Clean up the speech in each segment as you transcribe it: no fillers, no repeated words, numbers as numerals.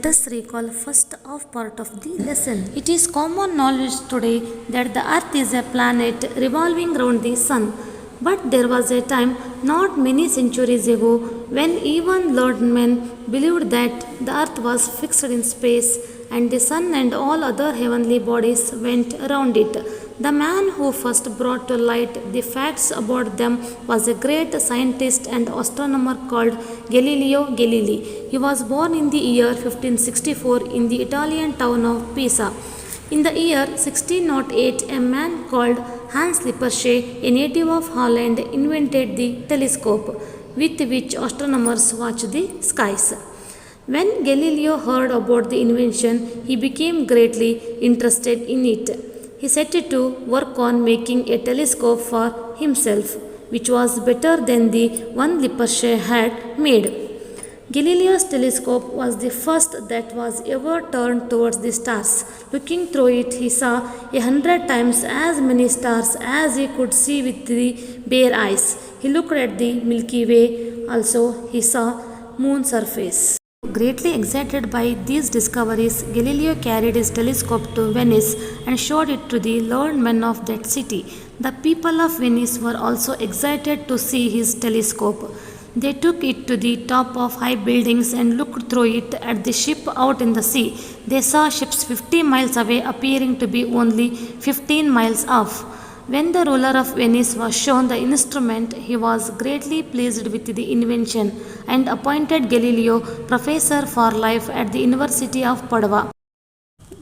let us recall first of part of the lesson. It is common knowledge today that the earth is a planet revolving around the sun. But there was a time not many centuries ago when even learned men believed that the earth was fixed in space and the sun and all other heavenly bodies went around it. The man who first brought to light the facts about them was a great scientist and astronomer called Galileo Galilei. He was born in the year 1564 in the Italian town of Pisa. In the year 1608, a man called Hans Lippershey, a native of Holland, invented the telescope with which astronomers watch the skies. When Galileo heard about the invention, he became greatly interested in it. He set to work on making a telescope for himself, which was better than the one Lippershey had made. Galileo's telescope was the first that was ever turned towards the stars. Looking through it, he saw 100 times as many stars as he could see with the bare eyes. He looked at the Milky Way. Also, he saw moon surface. Greatly excited by these discoveries, Galileo carried his telescope to Venice and showed it to the learned men of that city. The people of Venice were also excited to see his telescope. They took it to the top of high buildings and looked through it at the ship out in the sea. They saw ships 50 miles away appearing to be only 15 miles off. When the ruler of Venice was shown the instrument, he was greatly pleased with the invention and appointed Galileo professor for life at the University of Padua.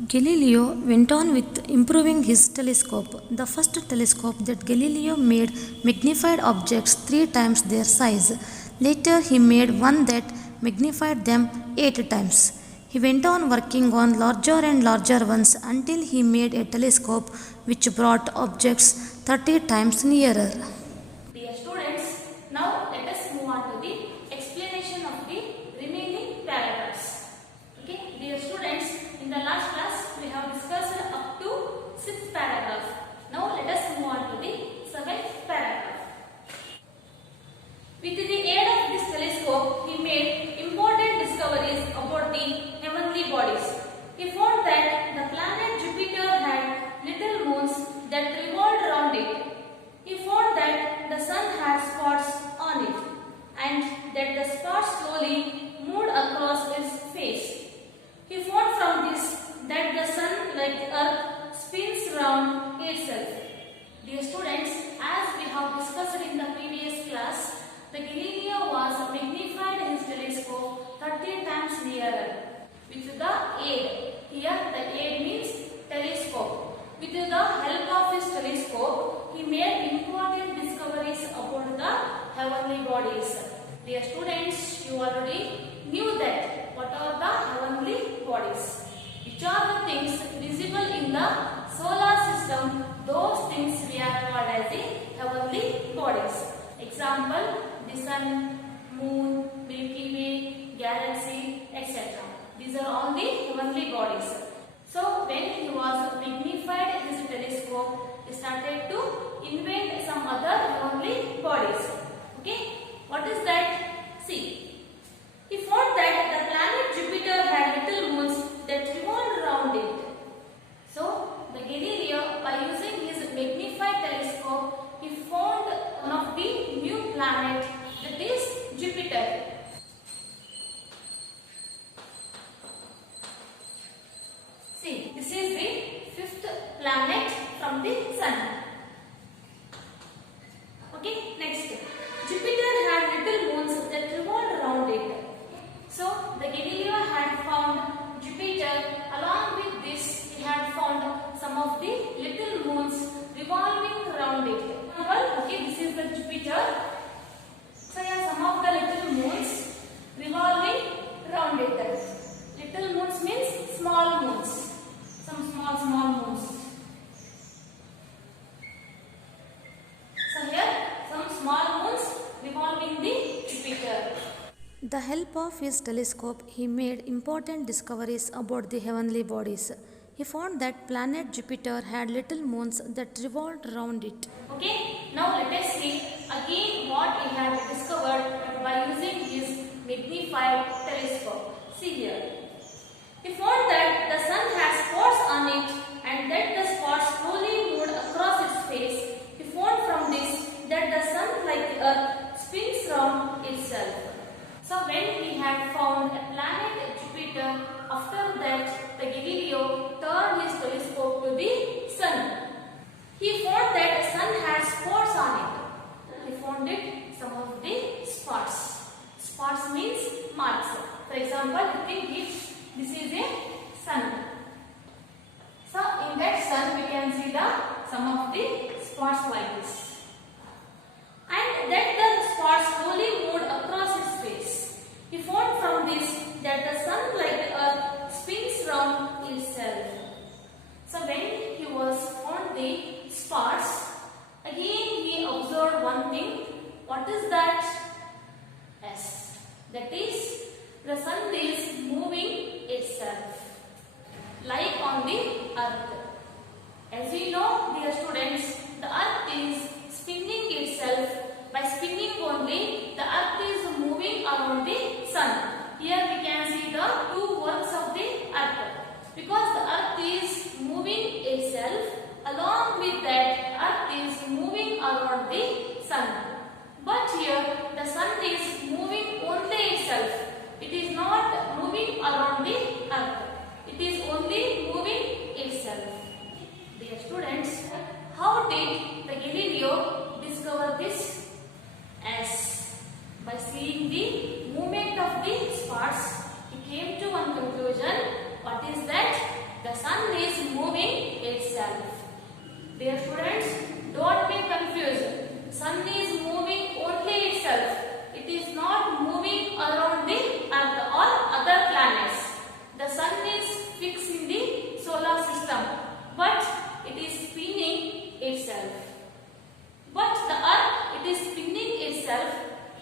Galileo went on with improving his telescope. The first telescope that Galileo made magnified objects 3 times their size. Later, he made one that magnified them 8 times. He went on working on larger and larger ones until he made a telescope which brought objects 30 times nearer. Dear students, now let us move on to the explanation of the remaining paragraphs. Okay, dear students, in the last class we have discussed up to 6th paragraph. Now let us move on to the 7th paragraph. With the aid of this telescope, he made important discoveries about the heavenly bodies. He found that the planet Jupiter had little moons that revolved around it. He found that the sun had spots on it and that the spots slowly moved across its face. He found from this that the sun, like the earth, spins round itself. Dear students, as we have discussed in the previous class, the Galileo was magnified his telescope 30 times nearer. With the aid, here the aid means telescope. With the help of his telescope, he made important discoveries about the heavenly bodies. Dear students, you already knew that. What are the heavenly bodies? Which are the things visible in the solar system? Those things we are called as the heavenly bodies. Example, the sun, moon, Milky Way, galaxy, etc. These are all the heavenly bodies. So when he was magnified his telescope, he started to invent some other heavenly bodies. Okay, what is that? See, he found that the planet Jupiter had little moons that revolved around it. So the Galileo, by using his magnified telescope, he found one of the new planet, that is Jupiter. See, this is the 5th planet from the sun. Okay, next. Jupiter had little moons that revolved around it. So, the Galileo had found Jupiter. Along with this, he had found some of the little moons revolving around it. Well, okay, this is the Jupiter. So, here some of the little moons revolving around it. Little moons means small moons. Some small moons. So here some small moons revolving the Jupiter. The help of his telescope, he made important discoveries about the heavenly bodies. He found that planet Jupiter had little moons that revolved around it. Okay, now let us see again what he had discovered by using his magnified telescope. See here. He found that the sun had spots on it and that the spots slowly moved across its face. He found from this that the sun, like the earth, spins round itself. So when he had found a planet Jupiter, after that the Galileo turned his telescope to the sun. He found that the sun had spots on it. He found it some of the spots. Spots means marks. For example, you think this is a sun. So in that sun we can see some of the spots like this. And that the spots slowly moved across his face. He found from this that the sun, like the earth, spins round itself. So when he was on the spots, again he observed one thing. What is that? Yes, that is the sun is moving itself, like on the earth. As we know, dear students, the earth is spinning itself. By spinning only, the earth is moving around the sun. Here we can see the two works of the earth. Because the earth is moving itself, along with that, earth is moving around the sun. But here, the sun is moving only itself. It is not moving around the earth. It is only moving itself. Dear students, how did the Galileo discover this? As by seeing the movement of the spots, he came to one conclusion. What is that? The sun is moving itself. Dear students, don't be confused. Sun is moving only itself. It is not moving around the earth or other planets. The sun is fixed in the solar system, but it is spinning itself. But the earth, it is spinning itself.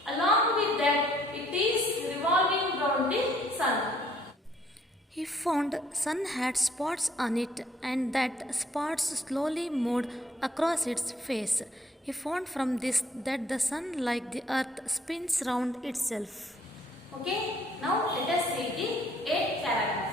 Along with that, it is revolving around the sun. He found sun had spots on it and that spots slowly moved across its face. He found from this that the sun, like the earth, spins round itself. Okay, now let us read the 8th paragraph.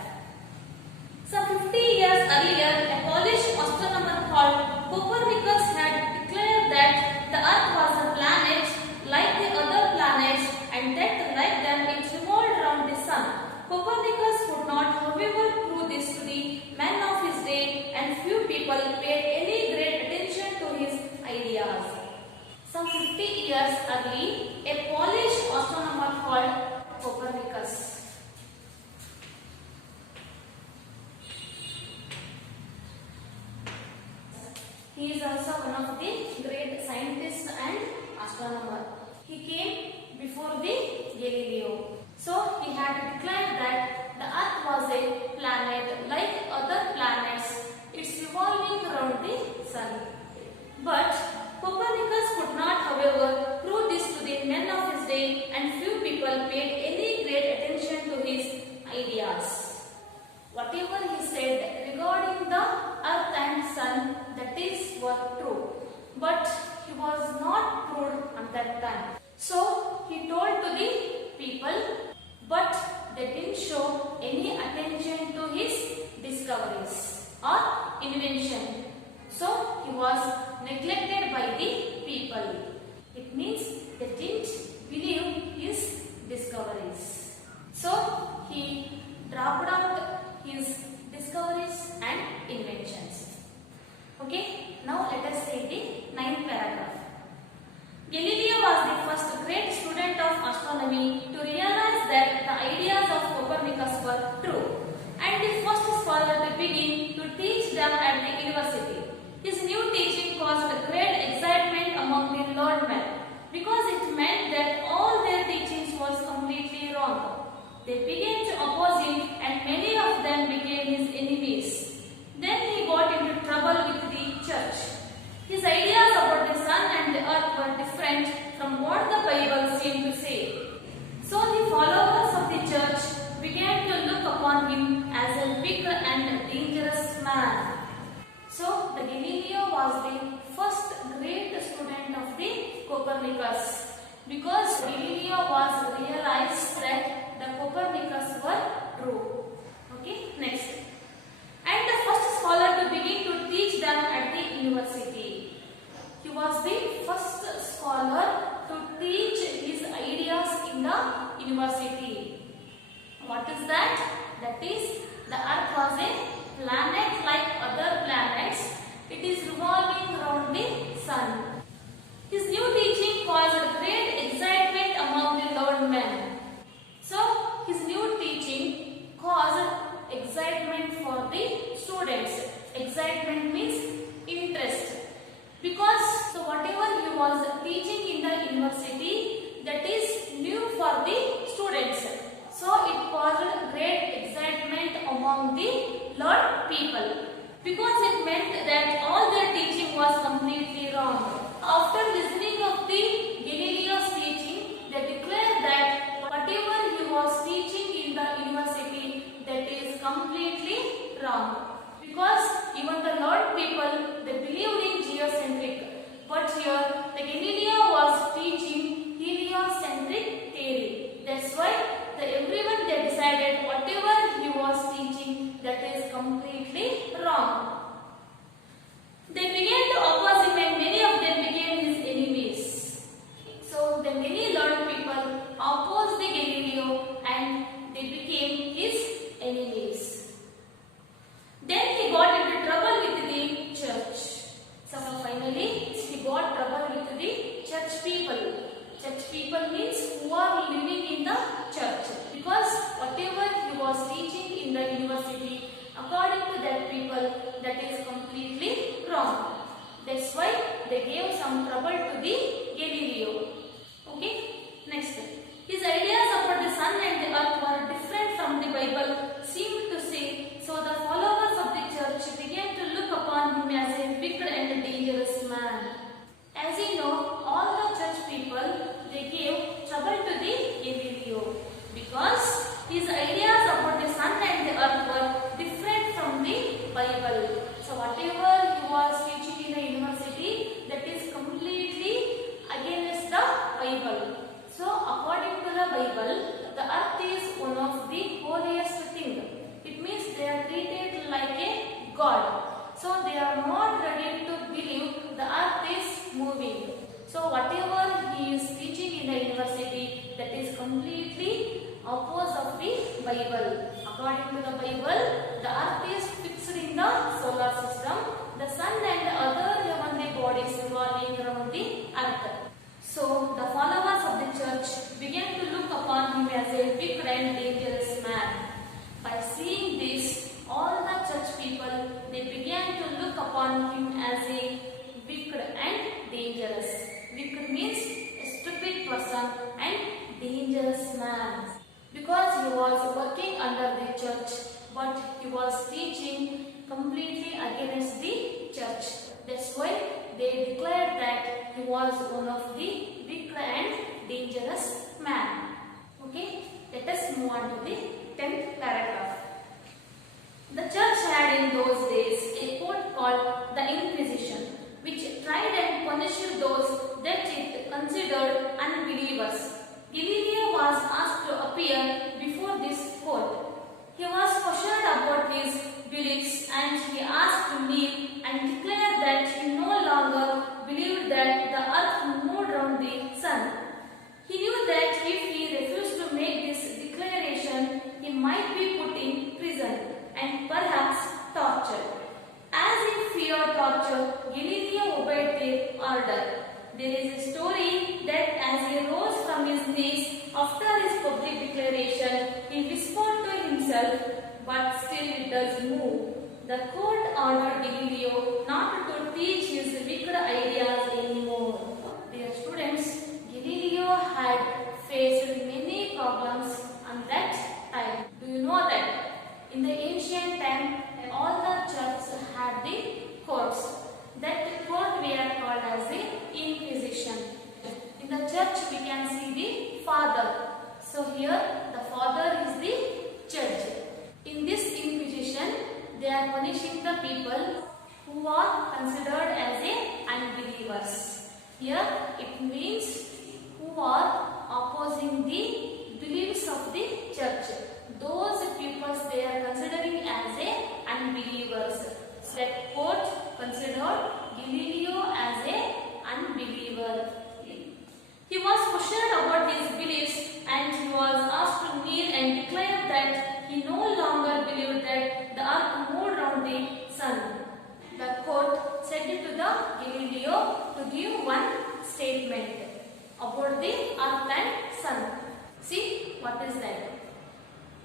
Some 50 years earlier, a Polish astronomer called Copernicus had declared that the earth was a planet like the other planets and that like them it revolved around the sun. Copernicus could not, however, prove this to the men of his day and few people paid any great attention to his ideas. Some 50 years early, a Polish astronomer called Copernicus. He is also one of the great scientists and astronomer. He came before the Galileo. So he had declared that the earth was a planet like other planets. It's revolving around the sun. But Copernicus could not, however, prove this to the men of his day and few people paid any great attention to his ideas. Whatever he said regarding the earth and sun, that is was true. But he was not proved at that time. So he told to the people, but they didn't show any attention to his discoveries or invention. So he was neglected by the people. It means they didn't believe his discoveries. So he dropped out his discoveries and inventions. Okay, now let us read the 9th paragraph. Galileo was the first great student of astronomy to realize that the ideas of Copernicus were true, and the first scholar to begin to teach them at the university. His new teaching caused great excitement among the learned men, because it meant that all their teachings was completely wrong. They began to oppose him, and many of them became his enemies. Then he got into trouble with the church. His ideas about the sun and the earth were different from what the Bible seemed to say. So the followers of the church began to look upon him as a weak and dangerous man. So the Galileo was the first great student of the Copernicus, because Galileo was realized that the Copernicus were true. Okay, next. And the first scholar to begin to teach them at the university. He was the first scholar to teach his ideas in the university. What is that? That is, the earth was a planet like other planets. It is revolving around the sun. His new teaching caused great excitement among the learned men. So, his new teaching caused excitement for the students. Excitement means interest. Because so whatever he was teaching in the university, that is new for the students. So it caused great excitement among the learned people. Because it meant that all their teaching was completely wrong. After listening of the Galileo's teaching, they declared that whatever he was teaching in the university, that is completely wrong. Because even the learned people, they believed in geocentric. But here, the Galileo was teaching heliocentric theory. That's why everyone they decided whatever he was teaching, that is completely wrong. They began to oppose him and many of them became his enemies. So the many learned people opposed the Galileo and they became his enemies. Then he got into trouble with the church. So finally he got trouble with the church people. Church people means who are living in the church. Because whatever he was teaching in the university, according to that people, that is completely wrong. That's why they gave some trouble to the Galileo. Okay, next. His ideas about the sun and the earth were different from the Bible, seemed to say. So the followers of the church began to look upon him as a wicked and dangerous man. As you know, all the church people, they gave trouble to the Galileo because his ideas about the sun and the earth were different from the Bible. So whatever he was teaching in the university, that is completely against the Bible. So according to the Bible, the earth is one of the holiest thing. It means they are treated like a god. So they are not ready to believe the earth is moving. So whatever he is teaching in the university, that is completely opposite of the Bible. According to the Bible, the earth is fixed in the solar system. The sun and the other heavenly bodies revolving around the earth. So the followers of the church began to look upon him as a wicked and dangerous man. By seeing this, all the church people, they began to look upon him as a wicked and dangerous. Wicked means a stupid person and dangerous man. Because he was working under the church, but he was teaching completely against the church. That's why they declared that he was one of the wicked and dangerous man. Okay, let us move on to the 10th paragraph. The church had in those days a court called the Inquisition, which tried and punished those that it considered unbelievers. Galileo was asked to appear before this court. He was questioned about his beliefs and he asked to kneel and declare that he no longer believed that the earth moved around the sun. He knew that if he refused to make this declaration, he might be put in prison and perhaps tortured. As he feared torture, Galileo obeyed the order. There is a story that as he rose from his knees after his public declaration, he whispered to himself, but still it does move. The court ordered Galileo not to teach his wicked ideas anymore. Dear students, Galileo had faced many problems on that time. Do you know that? In the ancient time, all the churches had the courts. That court we are called as the Inquisition. In the church we can see the father. So here the father is the judge. In this Inquisition, they are punishing the people who are considered as unbelievers. Here it means who are opposing the beliefs of the church. Those people they are considered That court considered Galileo as a unbeliever. He was questioned about his beliefs and he was asked to kneel and declare that he no longer believed that the earth moved around the sun. The court said to the Galileo to give one statement about the earth and sun. See, what is that?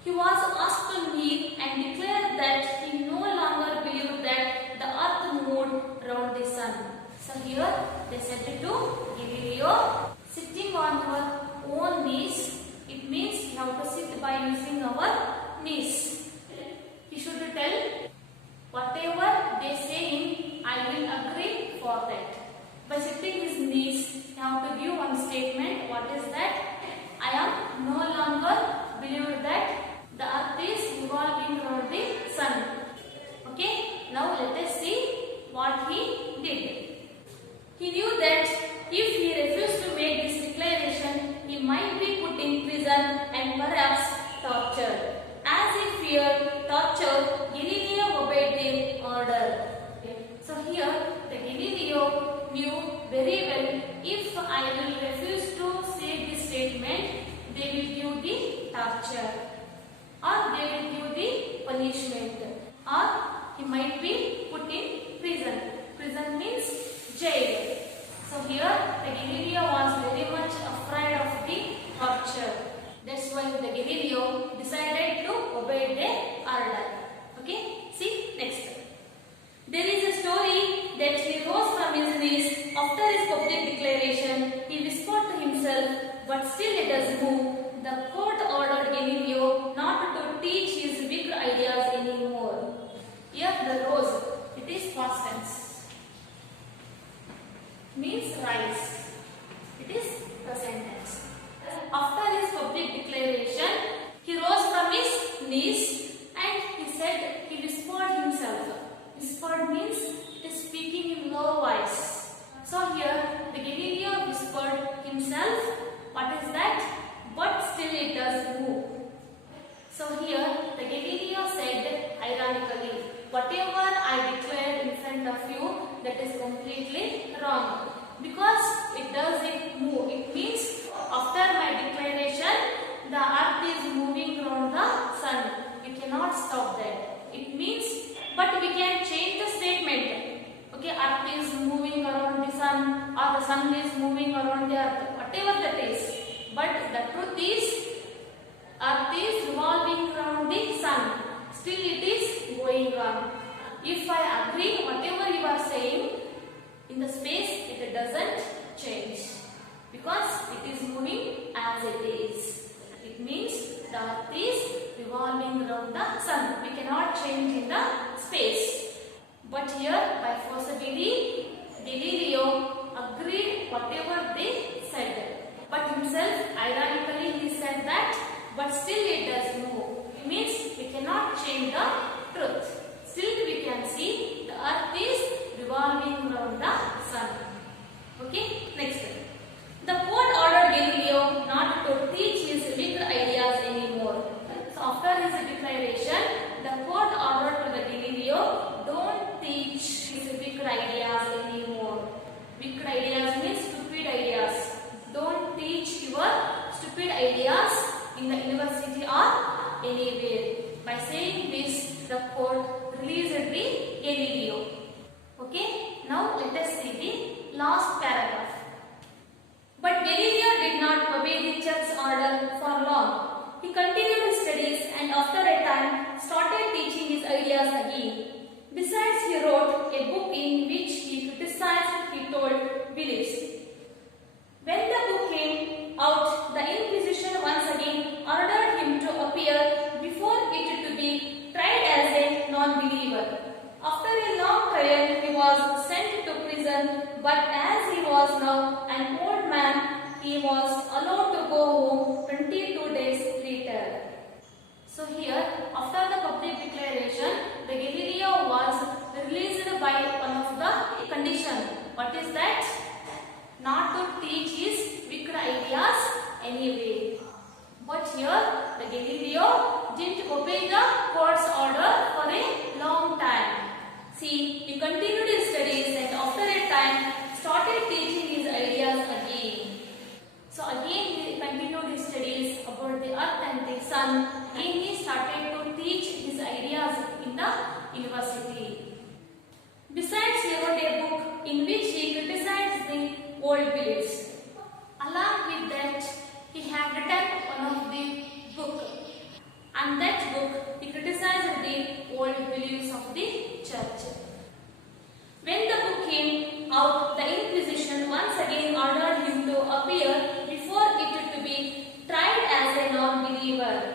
He was asked to kneel and declare that he no longer believed that the earth moved around the sun. So here they said to Galileo, sitting on your own knees, it means you have to sit by using our knees. He should tell, whatever they saying, I will agree for that. By sitting his knees, you have to give one statement. What is that? I am no longer believed that the earth is revolving around the sun. Okay, now let us see what he did. He knew that if he refused to make this declaration, he might be put in prison and perhaps tortured. As he feared torture, Galileo obeyed the order. So here the Galileo knew very well, if I will refuse to say this statement, they will give the torture or they will give the punishment or he might be put in prison. Prison means jail. So here the Galileo was very much afraid of the torture. That's why the Galileo decided to obey the order. Okay, see next. There is a story that he rose from his knees after his public declaration. He whispered to himself, but still it does move. The court ordered Galileo not to teach his wicked ideas anymore. Here the rose, it is past tense, means rise. It is present tense. After his public declaration, he rose from his knees and he said, he whispered himself. Whispered means it is speaking in low voice. So here the Galileo whispered himself. What is that? But still it does move. So here the Galileo said ironically, whatever I declared in front of you, that is completely wrong. Because it doesn't move. It means after my declaration, the earth is moving around the sun. We cannot stop that. It means, but we can change the statement. Okay, earth is moving around the sun or the sun is moving around the earth. Whatever that is. But the truth is, earth is revolving around the sun. Still it is going on. If I agree whatever you are saying, in the space it doesn't change. Because it is moving as it is. It means the earth is revolving around the sun. We cannot change in the space. But here by forcibly, Galileo agreed whatever they said. But himself, ironically, he said that, but still it does move. It means we cannot change the truth. Still we can see the earth is revolving around the sun. Okay, next. The court ordered Galileo not to teach his wicked ideas anymore. So after his declaration, the court ordered to the Galileo, don't teach his wicked ideas anymore. Wicked ideas means stupid ideas. Don't teach your stupid ideas in the university or anywhere. By saying this, the court released the Galileo. Okay, now let us see the last paragraph. But Galileo did not obey the church's order for long. He continued his studies and after a time started teaching his ideas again. Besides, he wrote a book in which he criticized his told beliefs. When the book came out, the Inquisition once again ordered him to appear before it to be tried as a non-believer. After a long trial, he was sent to prison, but as he was now an old man, he was allowed to go home 22 days later. So here, after the public declaration, the Galileo was released by one of the conditions. What is that? Not to teach his wicked ideas anyway. But here, the Galileo didn't obey the court's order for a long time. See, he continued his studies and after a time started teaching his ideas again. So again he continued his studies about the earth and the sun. Again he started to teach his ideas in the university. Besides, he wrote a book in which he criticized the old beliefs. Along with that, he had written one of the book. And that book, he criticized the old beliefs of the church. When the book came out, the Inquisition once again ordered him to appear before it to be tried as a non-believer.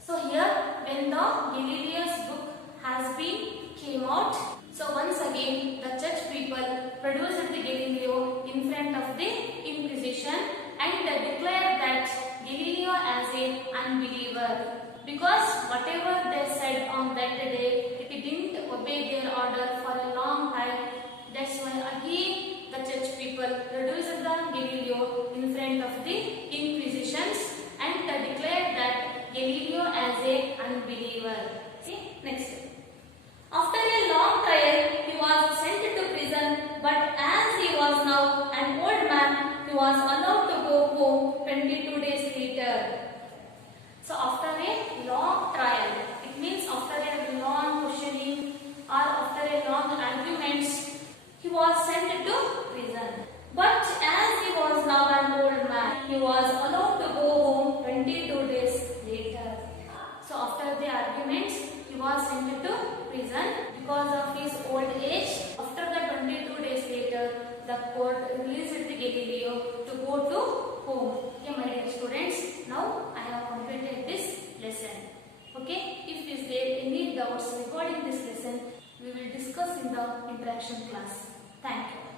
So here, when the Galileo's book has been came out, so once again the church people produced the Galileo in front of the Inquisition and they declared that Galileo as a unbeliever. Because whatever they said on that day, it didn't obey their order for a long time. That's why again the church people produced the Galileo in front of the Inquisitions and they declared that Galileo as a unbeliever. See, next. After a long trial, he was sent to prison, but as he was now an old man, he was allowed to go home 22 days later. So after a long trial, it means after a long questioning or after a long arguments, he was sent to prison. But as he was now an old man, he was allowed to go home 22 days later. So after the arguments, he was sent to prison because of his old age. After the 22 days later, the court released the Galileo to go to home. Okay, my dear students, now I have completed this lesson. Okay, if is there any doubts regarding this lesson, we will discuss in the interaction class. Thank you.